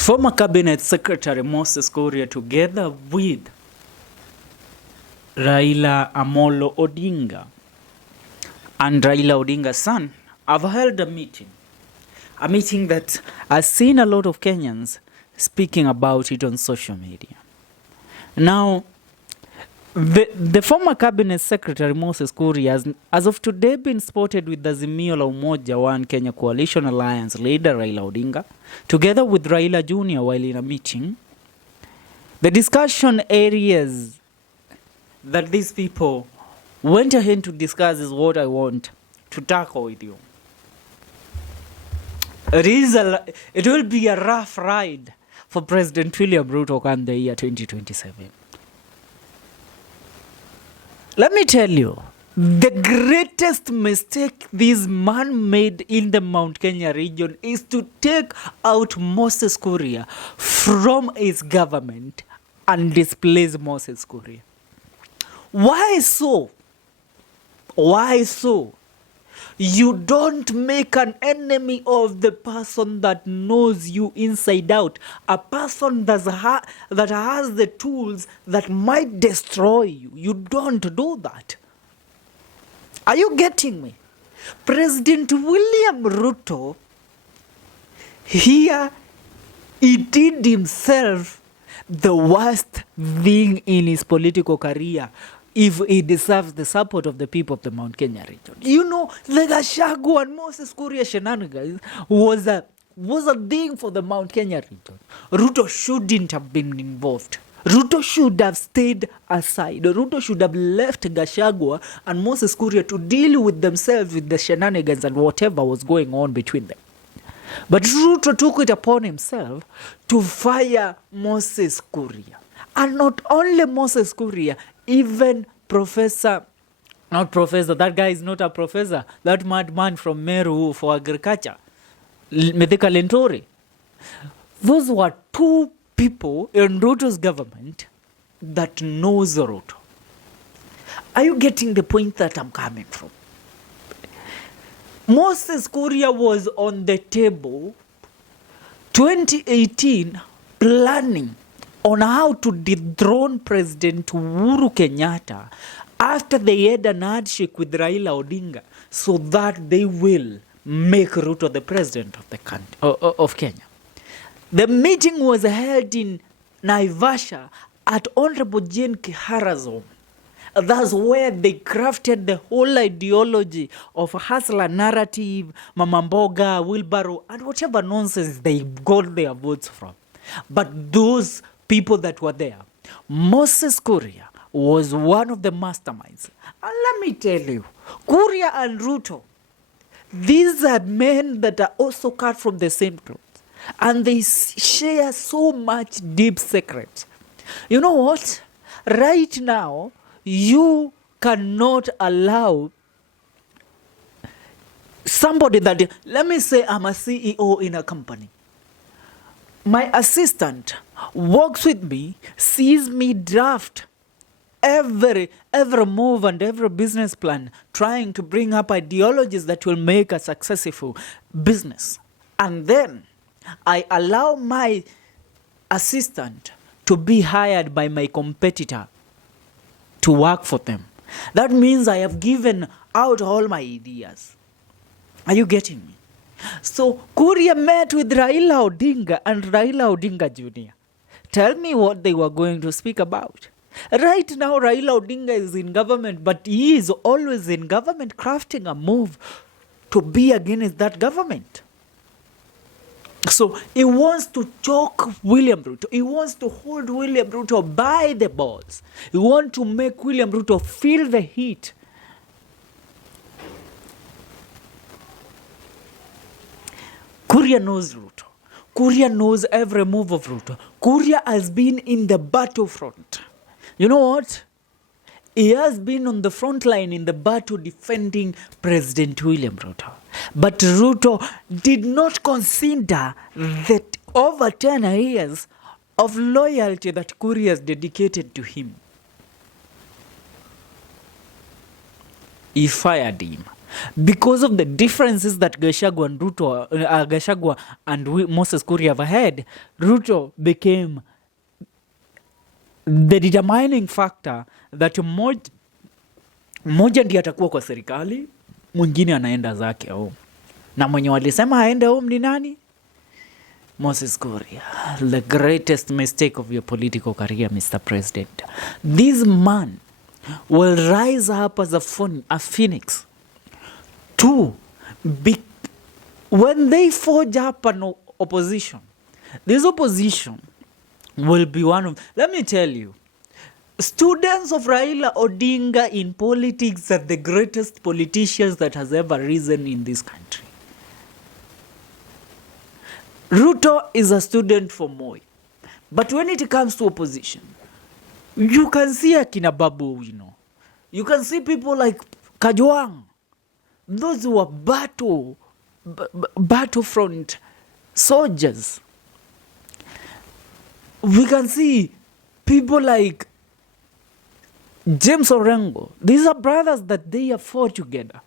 Former Cabinet Secretary Moses Kuria, together with Raila Amolo Odinga and Raila Odinga's son, have held a meeting that has seen a lot of Kenyans speaking about it on social media. Now, the former Cabinet Secretary Moses Kuria has, as of today, been spotted with the Azimio la Umoja One Kenya Coalition Alliance leader Raila Odinga, together with Raila Jr. while in a meeting. The discussion areas that these people went ahead to discuss is what I want to tackle with you. It will be a rough ride for President William Ruto come the year 2027. Let me tell you, the greatest mistake this man made in the Mount Kenya region is to take out Moses Kuria from his government and displace Moses Kuria. Why so? Why so? You don't make an enemy of the person that knows you inside out, a person that has the tools that might destroy you. You don't do that. Are you getting me? President William Ruto, here, he did himself the worst thing in his political career if he deserves the support of the people of the Mount Kenya region. You know, the Gachagua and Moses Kuria shenanigans was a thing for the Mount Kenya region. Ruto shouldn't have been involved. Ruto should have stayed aside. Ruto should have left Gachagua and Moses Kuria to deal with themselves with the shenanigans and whatever was going on between them. But Ruto took it upon himself to fire Moses Kuria. And not only Moses Kuria, even that guy is not a professor, that madman from Meru for agriculture, Mithika Lentori. Those were two people in Ruto's government that knows Ruto. Are you getting the point that I'm coming from? Moses Kuria was on the table 2018 planning on how to dethrone President Uhuru Kenyatta after they had an handshake with Raila Odinga so that they will make Ruto the president of the country, of Kenya. The meeting was held in Naivasha at Honorable Jane Kihara's home. That's where they crafted the whole ideology of hustler narrative, Mama Mboga, wheelbarrow, and whatever nonsense they got their votes from. But those people that were there, Moses Kuria was one of the masterminds. And let me tell you, Kuria and Ruto, these are men that are also cut from the same cloth. And they share so much deep secrets. You know what? Right now, you cannot allow somebody that, let me say I'm a CEO in a company. My assistant works with me, sees me draft every move and every business plan, trying to bring up ideologies that will make a successful business. And then I allow my assistant to be hired by my competitor to work for them. That means I have given out all my ideas. Are you getting me? So Kuria met with Raila Odinga and Raila Odinga Jr. Tell me what they were going to speak about. Right now, Raila Odinga is in government, but he is always in government crafting a move to be against that government. So he wants to choke William Ruto. He wants to hold William Ruto by the balls. He wants to make William Ruto feel the heat. Kuria knows Ruto. Kuria knows every move of Ruto. Kuria has been in the battlefront. You know what? He has been on the front line in the battle defending President William Ruto. But Ruto did not consider that over 10 years of loyalty that Kuria has dedicated to him. He fired him. because of the differences that Gachagua and Moses Kuria have had. Ruto became the determining factor that mmoja ndiye atakuwa kwa serikali, mwingine anaenda zake home. Na mwenye walisema aende home ni nani? Moses Kuria. The greatest mistake of your political career, Mr. President. This man will rise up as a phoenix to be, when they forge up an opposition, this opposition will be one of, let me tell you, students of Raila Odinga in politics are the greatest politicians that has ever risen in this country. Ruto is a student for Moi. But when it comes to opposition, you can see akina Babu, You can see people like Kajwang. Those who are battlefront soldiers. We can see people like James Orengo. These are brothers that they have fought together.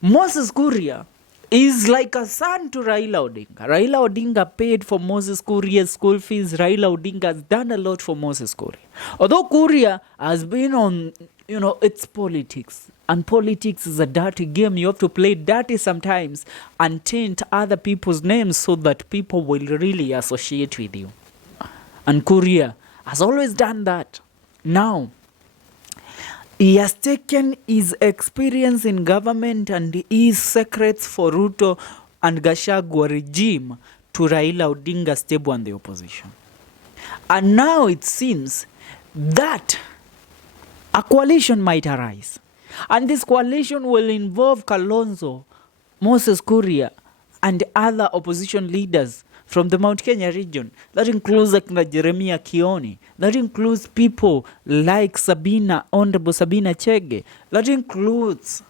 Moses Kuria is like a son to Raila Odinga. Raila Odinga paid for Moses Kuria's school fees. Raila Odinga has done a lot for Moses Kuria. Although Kuria has been on, it's politics. And politics is a dirty game. You have to play dirty sometimes and taint other people's names so that people will really associate with you. And Kuria has always done that. Now, he has taken his experience in government and his secrets for Ruto and Gachagua regime to Raila Odinga's table and the opposition. And now it seems that a coalition might arise. And this coalition will involve Kalonzo, Moses Kuria, and other opposition leaders from the Mount Kenya region. That includes like Jeremiah Kioni. That includes people like Honorable Sabina Chege. That includes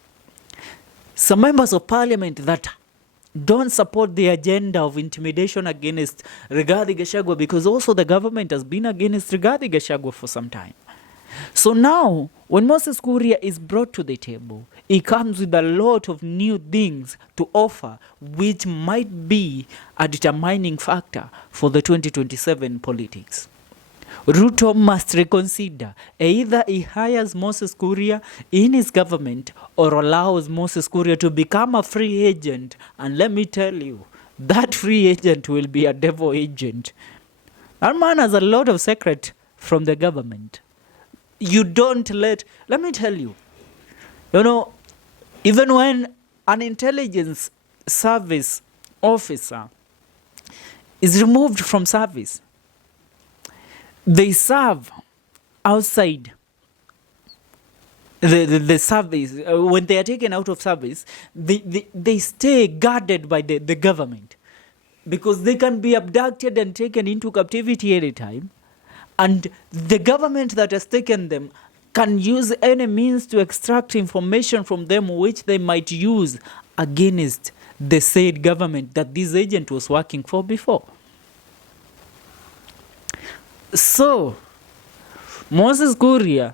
some members of parliament that don't support the agenda of intimidation against Rigathi Gachagua, because also the government has been against Rigathi Gachagua for some time. So now, when Moses Kuria is brought to the table, he comes with a lot of new things to offer, which might be a determining factor for the 2027 politics. Ruto must reconsider. Either he hires Moses Kuria in his government or allows Moses Kuria to become a free agent. And let me tell you, that free agent will be a devil agent. That man has a lot of secret from the government. You don't let me tell you, even when an intelligence service officer is removed from service, they serve outside the service. When they are taken out of service, they stay guarded by the government, because they can be abducted and taken into captivity anytime. And the government that has taken them can use any means to extract information from them, which they might use against the said government that this agent was working for before. So, Moses Kuria,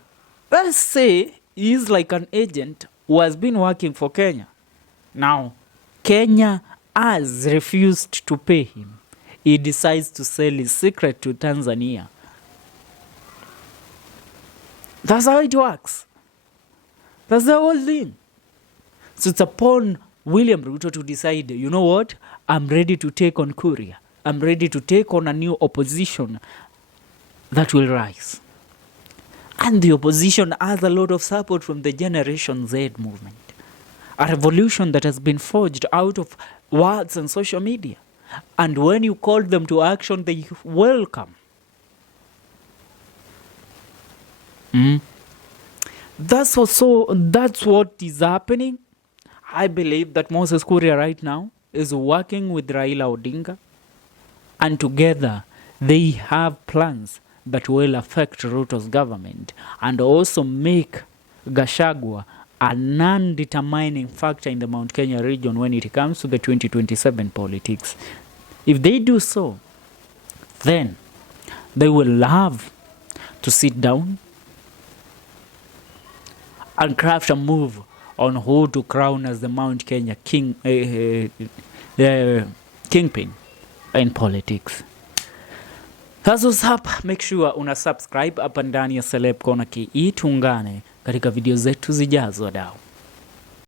let's say, is like an agent who has been working for Kenya. Now, Kenya has refused to pay him. He decides to sell his secret to Tanzania. That's how it works. That's the whole thing. So it's upon William Ruto to decide, you know what? I'm ready to take on Kuria. I'm ready to take on a new opposition that will rise. And the opposition has a lot of support from the Generation Z movement. A revolution that has been forged out of words and social media. And when you call them to action, they welcome. That's what is happening. I believe that Moses Kuria right now is working with Raila Odinga, and together they have plans that will affect Ruto's government and also make Gachagua a non-determining factor in the Mount Kenya region when it comes to the 2027 politics. If they do so, then they will have to sit down and craft a move on who to crown as the Mount Kenya kingpin in politics. That's what's up. Make sure una subscribe hapa ndani ya Celeb Corner KE. Tuungane katika video zetu zijazo wadau.